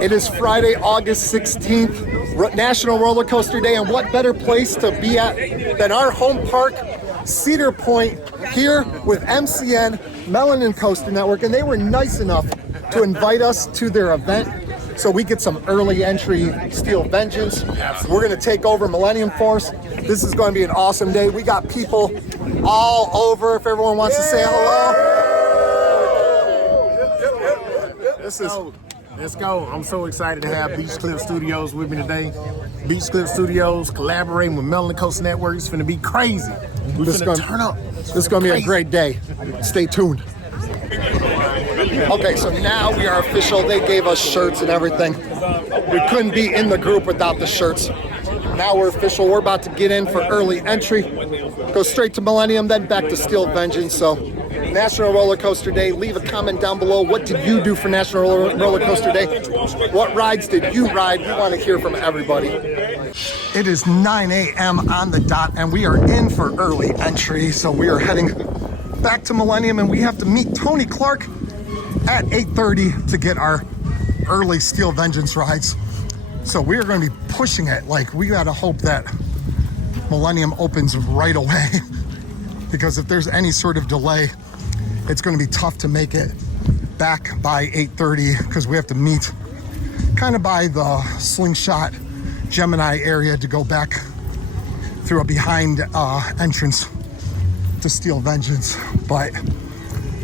It is Friday, August 16th, National Roller Coaster Day, and what better place to be at than our home park, Cedar Point, here with MCN, Melanin Coaster Network, and they were nice enough to invite us to their event so we get some early entry Steel Vengeance. We're gonna take over Millennium Force. This is gonna be an awesome day. We got people all over. If everyone wants to say hello. Let's go. I'm so excited to have Beach Clip Studios with me today. Beach Clip Studios collaborating with Melanin Coaster Network. It's finna be crazy. We're finna turn up. This is gonna be a great day. Stay tuned. Okay, so now we are official. They gave us shirts and everything. We couldn't be in the group without the shirts. Now we're official. We're about to get in for early entry. Go straight to Millennium, then back to Steel Vengeance. So, National Roller Coaster Day. Leave a comment down below. What did you do for National Roller Coaster Day? What rides did you ride? We want to hear from everybody. It is 9 a.m. on the dot, and we are in for early entry. So we are heading back to Millennium, and we have to meet Tony Clark at 8:30 to get our early Steel Vengeance rides. So we are going to be pushing it. Like, we got to hope that Millennium opens right away because if there's any sort of delay, it's going to be tough to make it back by 8:30 because we have to meet kind of by the Slingshot Gemini area to go back through a behind entrance to Steel Vengeance. But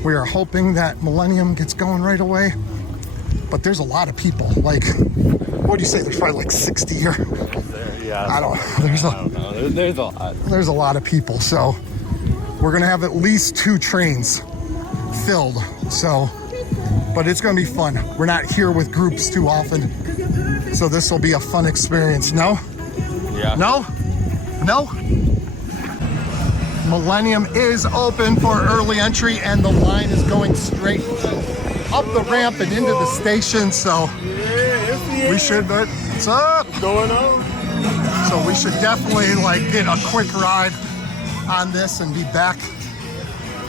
we are hoping that Millennium gets going right away. But there's a lot of people. Like, what do you say? There's probably like 60 here. Yeah, I don't know. There's a lot. There's a lot of people. So we're gonna have at least 2 trains filled. So, but it's gonna be fun. We're not here with groups too often, so this will be a fun experience. No? Yeah. No? No? Millennium is open for early entry, and the line is going straight up the ramp and into the station. So we should. What's up? What's going on? So we should definitely like get a quick ride on this and be back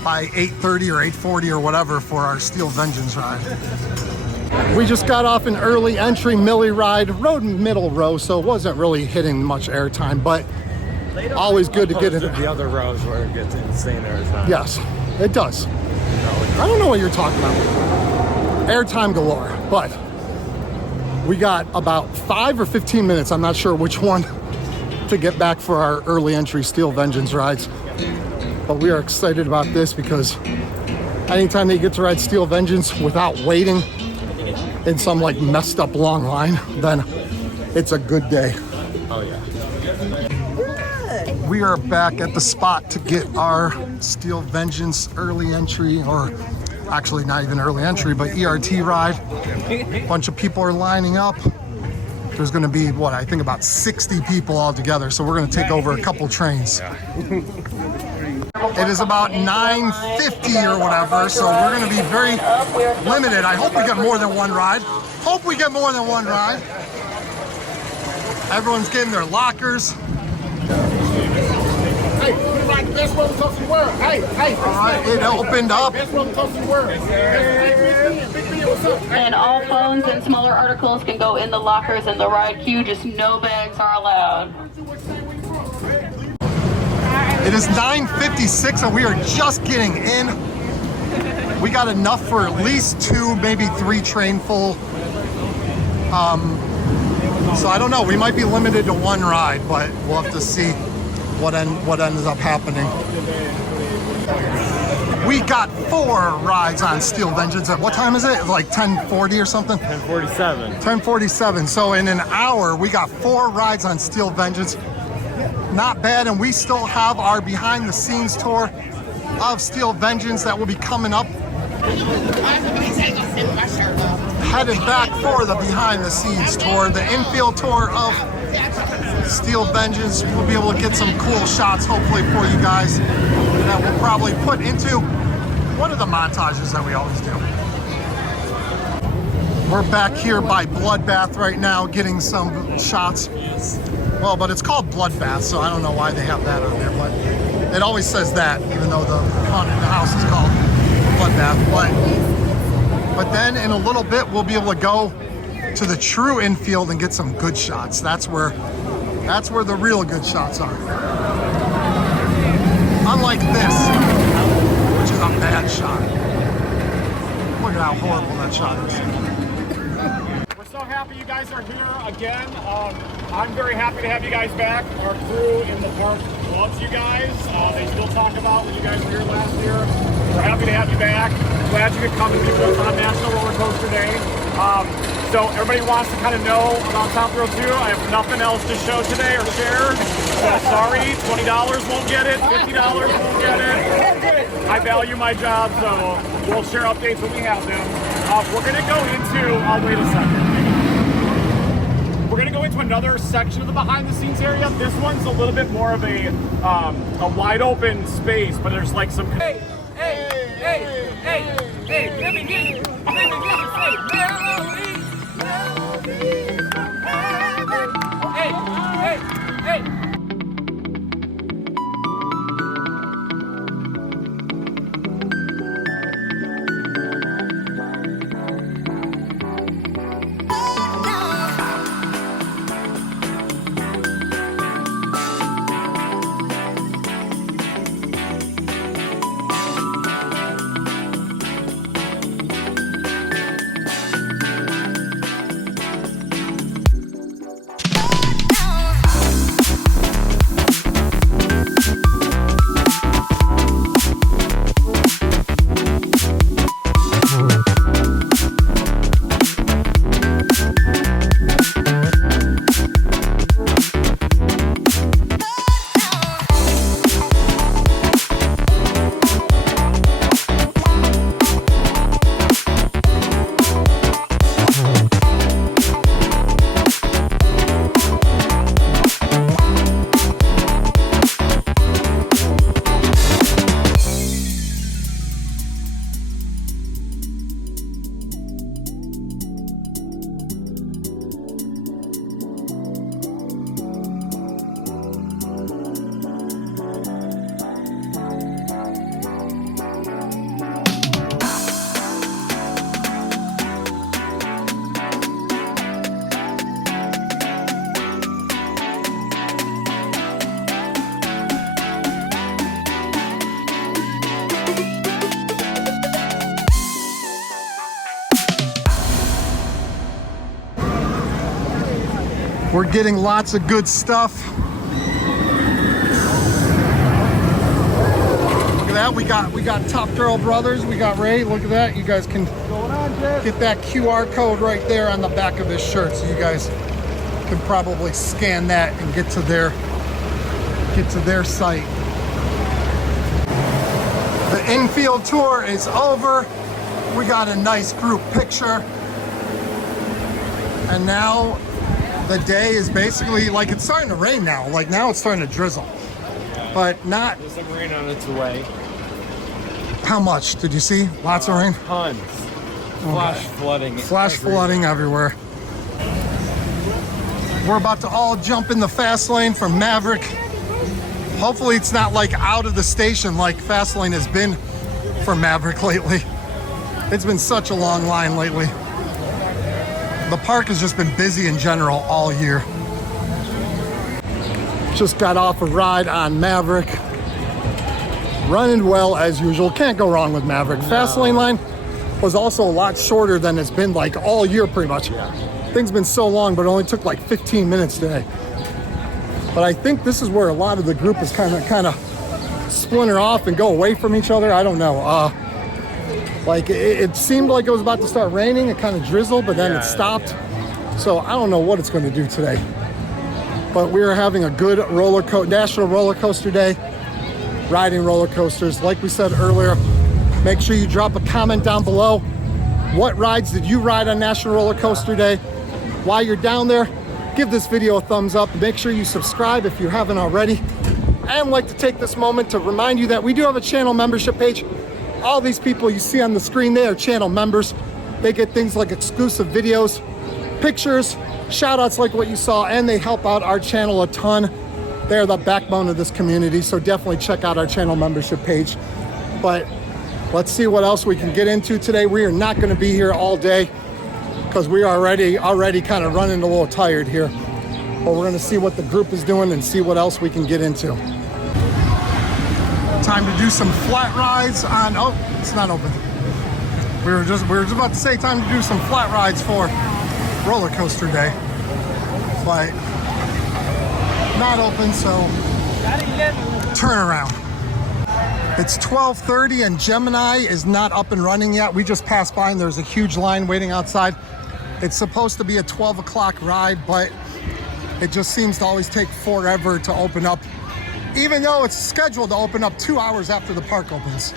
by 8:30 or 8:40 or whatever for our Steel Vengeance ride. We just got off an early entry Millie ride, rode middle row, so it wasn't really hitting much airtime, but always good to get it. The other rows where it gets insane airtime. Yes, it does. I don't know what you're talking about. Airtime galore, but we got about 5 or 15 minutes, I'm not sure which one, to get back for our early entry Steel Vengeance rides. But we are excited about this because anytime they get to ride Steel Vengeance without waiting in some like messed up long line, then it's a good day. Oh yeah. We are back at the spot to get our Steel Vengeance early entry, or actually not even early entry, but ERT ride. A bunch of people are lining up. There's gonna be, what, I think about 60 people all together, so we're gonna take over a couple trains. It is about 9:50 or whatever, so we're gonna be very limited. I hope we get more than one ride. Hope we get more than one ride. Everyone's getting their lockers. Hey, we're like the best roller coaster in the world. Hey. It opened up. Best roller coaster in the world. Big B, what's up? And all phones and smaller articles can go in the lockers in the ride queue. Just no bags are allowed. It is 9:56 and we are just getting in. We got enough for at least 2, maybe 3 train full. So I don't know, we might be limited to 1 ride, but we'll have to see what ends up happening. We got 4 rides on Steel Vengeance. At what time is it? It's like 10:40 or something? 10:47. 10:47. So in an hour, we got 4 rides on Steel Vengeance. Not bad, and we still have our behind the scenes tour of Steel Vengeance that will be coming up. Headed back for the behind the scenes tour, the infield tour of Steel Vengeance. We'll be able to get some cool shots hopefully for you guys that we'll probably put into one of the montages that we always do. We're back here by Bloodbath right now getting some shots. Well, but it's called Bloodbath, so I don't know why they have that on there, but it always says that, even though the haunted house is called Bloodbath. But then in a little bit, we'll be able to go to the true infield and get some good shots. That's where the real good shots are. Unlike this, which is a bad shot. Look at how horrible that shot is. We're so happy you guys are here again. I'm very happy to have you guys back. Our crew in the park loves you guys. They still talk about when you guys were here last year. We're happy to have you back. Glad you could come and be with us on National Roller Coaster Day. So everybody wants to kind of know about Top Thrill 2. I have nothing else to show today or share. So sorry, $20 won't get it, $50 won't get it. I value my job, so we'll share updates when we have them. We're gonna go into, wait a second. We're gonna go into another section of the behind the scenes area. This one's a little bit more of a wide open space, but there's like some. Hey, let me get it. Hey. We're getting lots of good stuff. Look at that, we got Top Thrill Brothers, we got Ray, look at that. You guys can get that QR code right there on the back of his shirt, so you guys can probably scan that and get to their site. The infield tour is over. We got a nice group picture. And now the day is basically like it's starting to rain now. Like now it's starting to drizzle. But not. There's some rain on its way. How much? Did you see? Lots of rain? Tons. Flash flooding. Flash flooding everywhere. We're about to all jump in the fast lane from Maverick. Hopefully it's not like out of the station like fast lane has been for Maverick lately. It's been such a long line lately. The park has just been busy in general all year. Just got off a ride on Maverick. Running well as usual. Can't go wrong with Maverick. No. Fast lane line was also a lot shorter than it's been like all year pretty much. Yeah. Things been so long, but it only took like 15 minutes today. But I think this is where a lot of the group is kind of splinter off and go away from each other. I don't know. Like it seemed like it was about to start raining. It kind of drizzled, but then it stopped. Yeah. So I don't know what it's going to do today. But we are having a good National Roller Coaster Day, riding roller coasters. Like we said earlier, make sure you drop a comment down below. What rides did you ride on National Roller Coaster Day? While you're down there, give this video a thumbs up. Make sure you subscribe if you haven't already. And like to take this moment to remind you that we do have a channel membership page. All these people you see on the screen, they are channel members. They get things like exclusive videos, pictures, shout outs like what you saw, and they help out our channel a ton. They're the backbone of this community, so definitely check out our channel membership page. But let's see what else we can get into today. We are not going to be here all day because we are already kind of running a little tired here. But we're gonna see what the group is doing and see what else we can get into. Time to do some flat rides on, oh, it's not open. We were just about to say time to do some flat rides for roller coaster day, but not open, so turn around. It's 12:30 and Gemini is not up and running yet. We just passed by and there's a huge line waiting outside. It's supposed to be a 12 o'clock ride, but it just seems to always take forever to open up, even though it's scheduled to open up 2 hours after the park opens.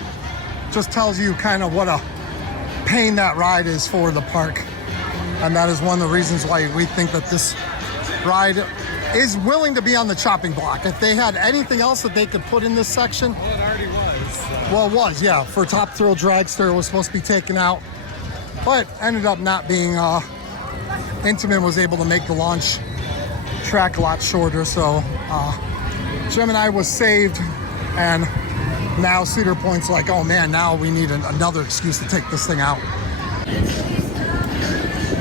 Just tells you kind of what a pain that ride is for the park. And that is one of the reasons why we think that this ride is willing to be on the chopping block. If they had anything else that they could put in this section. Well, it already was. Well, it was, yeah. For Top Thrill Dragster, it was supposed to be taken out, but ended up not being, Intamin was able to make the launch track a lot shorter, so Gemini was saved, and now Cedar Point's like, oh man, now we need another excuse to take this thing out.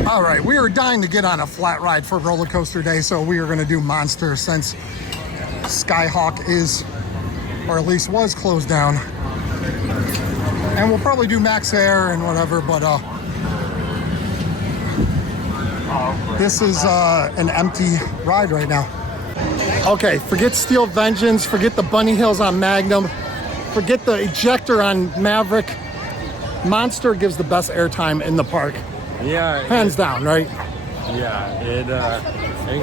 All right, we are dying to get on a flat ride for roller coaster day, so we are gonna do Monster since Skyhawk is, or at least was, closed down. And we'll probably do Max Air and whatever, but this is an empty ride right now. Okay, forget Steel Vengeance, forget the bunny hills on Magnum, forget the ejector on Maverick. Monster gives the best airtime in the park. Yeah. Hands down, right? Yeah, it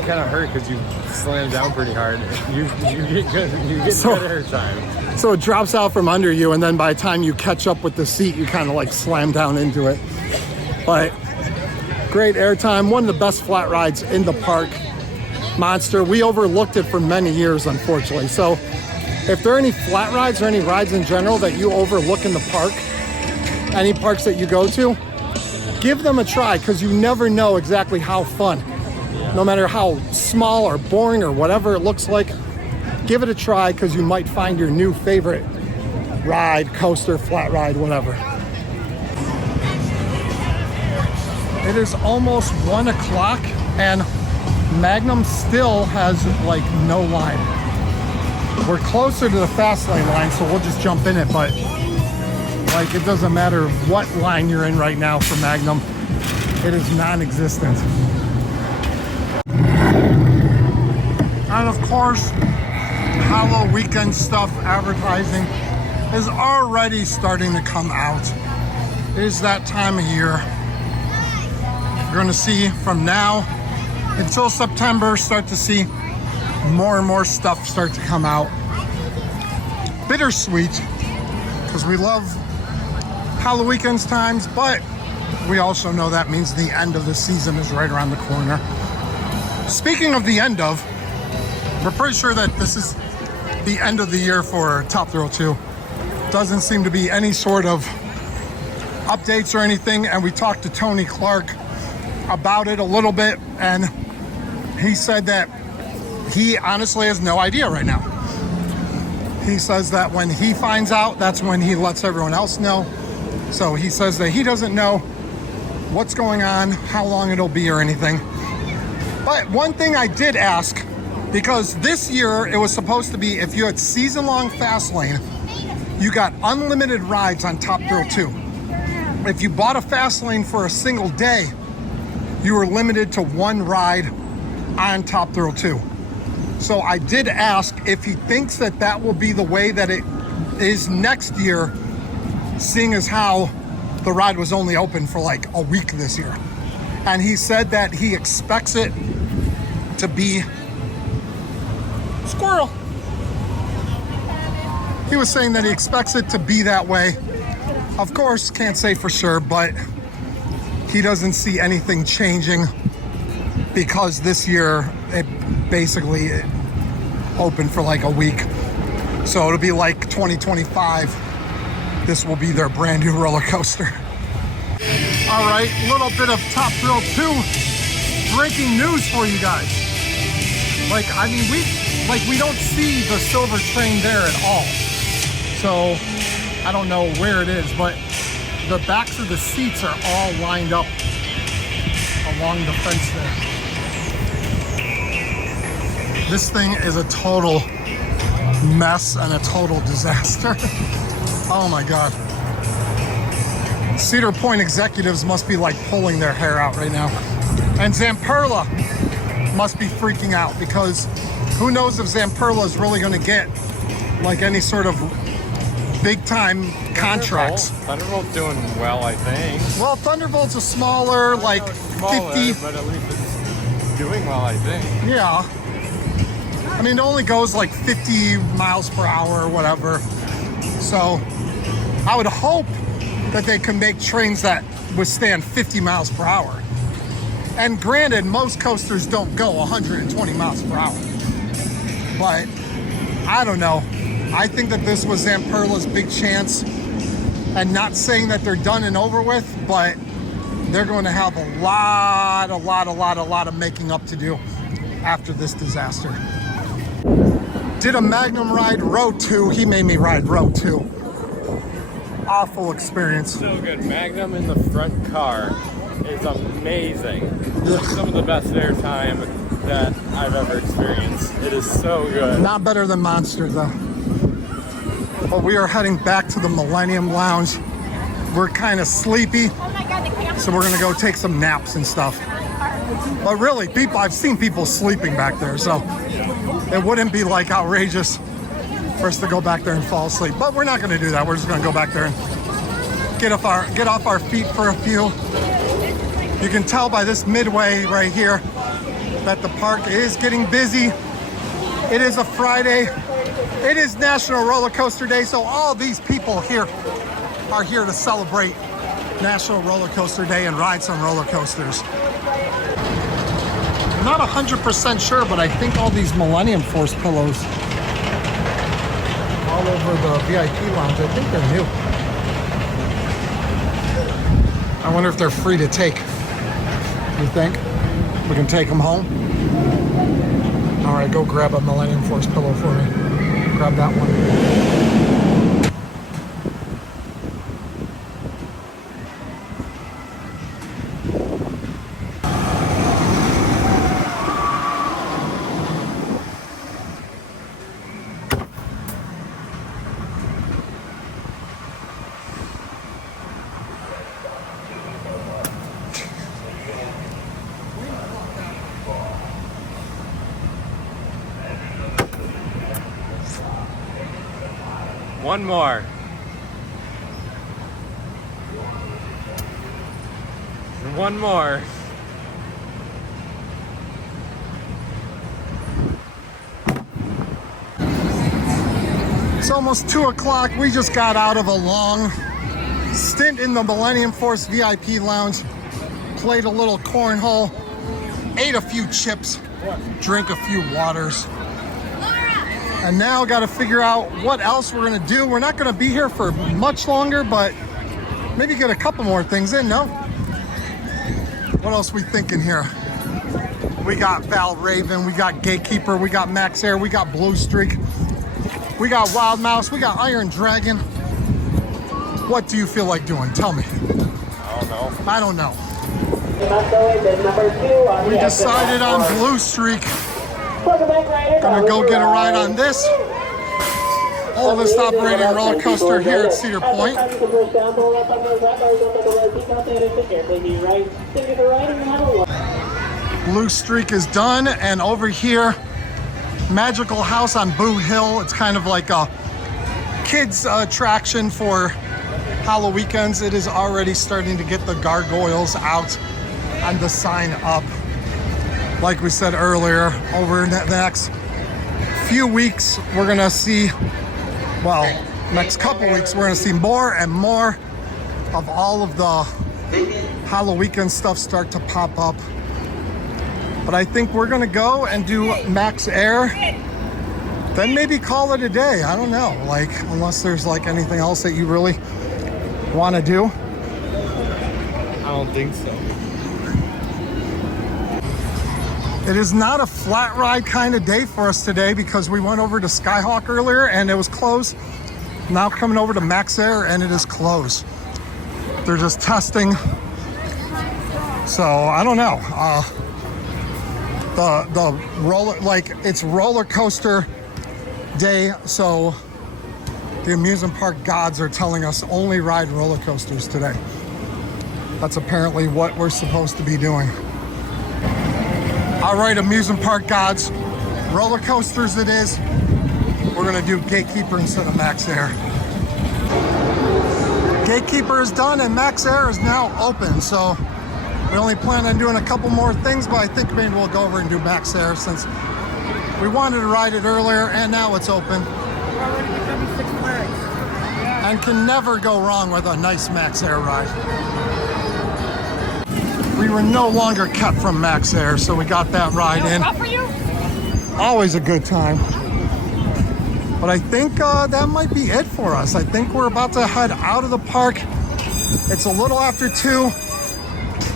kind of hurt because you slammed down pretty hard. You get good airtime. So it drops out from under you, and then by the time you catch up with the seat, you kind of like slam down into it. But great airtime, one of the best flat rides in the park. Monster, we overlooked it for many years, unfortunately. So if there are any flat rides or any rides in general that you overlook in the park, any parks that you go to, give them a try, because you never know exactly how fun, no matter how small or boring or whatever it looks like. Give it a try, because you might find your new favorite ride, coaster, flat ride, whatever. It is almost 1 o'clock and Magnum still has like no line. We're closer to the fast lane line, so we'll just jump in it, but like it doesn't matter what line you're in right now for Magnum, it is non-existent. And of course, Halloween weekend stuff, advertising is already starting to come out. It is that time of year. You're gonna see from now until September, start to see more and more stuff start to come out. Bittersweet, because we love Halloween weekends times, but we also know that means the end of the season is right around the corner. Speaking of the end of, we're pretty sure that this is the end of the year for Top Thrill 2. Doesn't seem to be any sort of updates or anything, and we talked to Tony Clark about it a little bit, and he said that he honestly has no idea right now. He says that when he finds out, that's when he lets everyone else know. So he says that he doesn't know what's going on, how long it'll be or anything. But one thing I did ask, because this year it was supposed to be, if you had season-long fast lane, you got unlimited rides on Top Thrill 2. If you bought a fast lane for a single day, you were limited to one ride on Top Thrill 2. So I did ask if he thinks that that will be the way that it is next year, seeing as how the ride was only open for like a week this year. And he said that he expects it to be squirrel. He was saying that he expects it to be that way. Of course, can't say for sure, but he doesn't see anything changing, because this year it basically opened for like a week. So it'll be like 2025. This will be their brand new roller coaster. All right, a little bit of Top Thrill 2 breaking news for you guys. Like, I mean, we don't see the silver train there at all. So I don't know where it is, but the backs of the seats are all lined up along the fence there. This thing is a total mess and a total disaster. Oh my God. Cedar Point executives must be like pulling their hair out right now. And Zamperla must be freaking out, because who knows if Zamperla is really going to get like any sort of big time contracts. Thunderbolt's doing well, I think. Well, Thunderbolt's a smaller, like Smaller, 50. but at least it's doing well, I think. Yeah. I mean, it only goes like 50 miles per hour or whatever. So I would hope that they can make trains that withstand 50 miles per hour. And granted, most coasters don't go 120 miles per hour. But I don't know. I think that this was Zamperla's big chance. And not saying that they're done and over with, but they're going to have a lot of making up to do after this disaster. Did a Magnum ride row 2. He made me ride row 2. Awful experience. So good. Magnum in the front car is amazing. It's some of the best airtime that I've ever experienced. It is so good. Not better than Monster though. But we are heading back to the Millennium Lounge. We're kind of sleepy, so we're gonna go take some naps and stuff. But really, I've seen people sleeping back there, so it wouldn't be like outrageous for us to go back there and fall asleep. But we're not gonna do that. We're just gonna go back there and get off our feet for a few. You can tell by this midway right here that the park is getting busy. It is a Friday. It is National Roller Coaster Day, so all these people here are here to celebrate National Roller Coaster Day and ride some roller coasters. I'm not 100% sure, but I think all these Millennium Force pillows all over the VIP lounge, I think they're new. I wonder if they're free to take. You think? We can take them home? All right, go grab a Millennium Force pillow for me. Grab that one. One more. One more. It's almost 2 o'clock. We just got out of a long stint in the Millennium Force VIP lounge. Played a little cornhole. Ate a few chips. Drank a few waters. And now got to figure out what else we're going to do. We're not going to be here for much longer, but maybe get a couple more things in, no? What else we thinking here? We got Val Raven, we got Gatekeeper, we got Max Air, we got Blue Streak, we got Wild Mouse, we got Iron Dragon. What do you feel like doing? Tell me. I don't know. We decided on Blue Streak. Gonna go get a ride on this oldest operating roller coaster here at Cedar Point. Blue Streak is done, and over here, Magical House on Boo Hill. It's kind of like a kids attraction for Halloween weekends. It is already starting to get the gargoyles out and the sign up. Like we said earlier, over the next few weeks, we're gonna see, well, next couple weeks, we're gonna see more and more of all of the Halloween weekend stuff start to pop up. But I think we're gonna go and do Max Air, then maybe call it a day. I don't know, like, unless there's like anything else that you really wanna do. I don't think so. It is not a flat ride kind of day for us today because we went over to Skyhawk earlier and it was closed. Now coming over to Max Air and it is closed. They're just testing So I don't know. The roller, like, it's roller coaster day, so the amusement park gods are telling us only ride roller coasters today. That's apparently what we're supposed to be doing. All right, amusement park gods, roller coasters it is. We're gonna do Gatekeeper instead of Max Air. Gatekeeper is done and Max Air is now open, so we only plan on doing a couple more things, but I think maybe we'll go over and do Max Air since we wanted to ride it earlier and now it's open. We're already becoming Six Flags. And can never go wrong with a nice Max Air ride. We were no longer kept from Max Air, so we got that ride in. For you? Always a good time. But I think that might be it for us. I think we're about to head out of the park. It's a little after 2.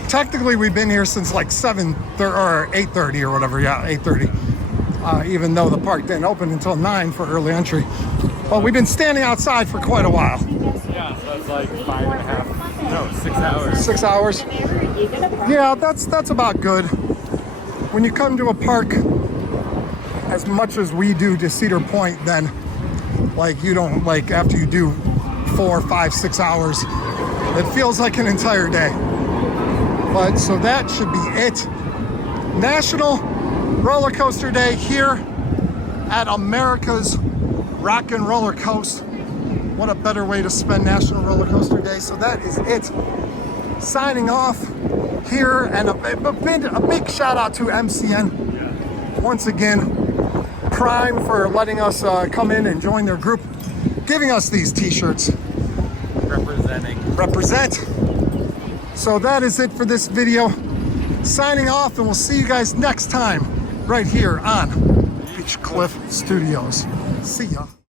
Technically, we've been here since like 7:30 or 8:30 or whatever. Yeah, 8:30. Even though the park didn't open until 9 for early entry. But we've been standing outside for quite a while. Yeah, so that's like 6 hours. 6 hours. Yeah, that's about good. When you come to a park as much as we do to Cedar Point, then like you don't, like, after you do 4, 5, 6 hours, it feels like an entire day. But so that should be it. National Roller Coaster Day here at America's Rock and Roller Coast. What a better way to spend National Roller Coaster Day. So that is it. Signing off here, and a big shout out to MCN once again. Prime for letting us come in and join their group, giving us these t-shirts. Represent. So that is it for this video. Signing off, and we'll see you guys next time right here on Beach Cliff Studios. See ya.